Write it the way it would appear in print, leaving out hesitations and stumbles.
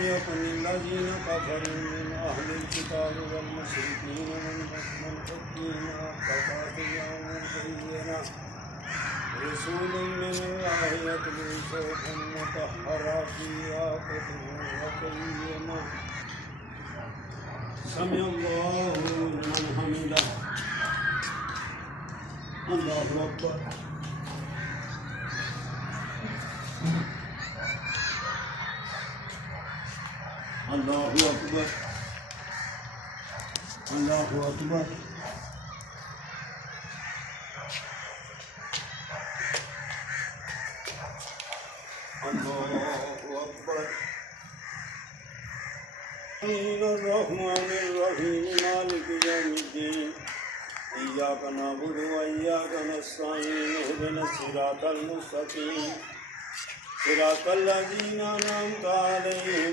يكن الذين كفروا من أهل الكتاب والمشركين منفكين حتى يوما بينا رسول من الله يتلو صحفا مطهرا فيها كتب وقيما سمع الله لمن حمده الله أكبر الله أكبر الله أكبر الله أكبر الرحمن الرحيم مالك يوم الدين إياك نعبد وإياك نستعين اهدنا الصراط المستقيم صراط الذين أنعمت عليهم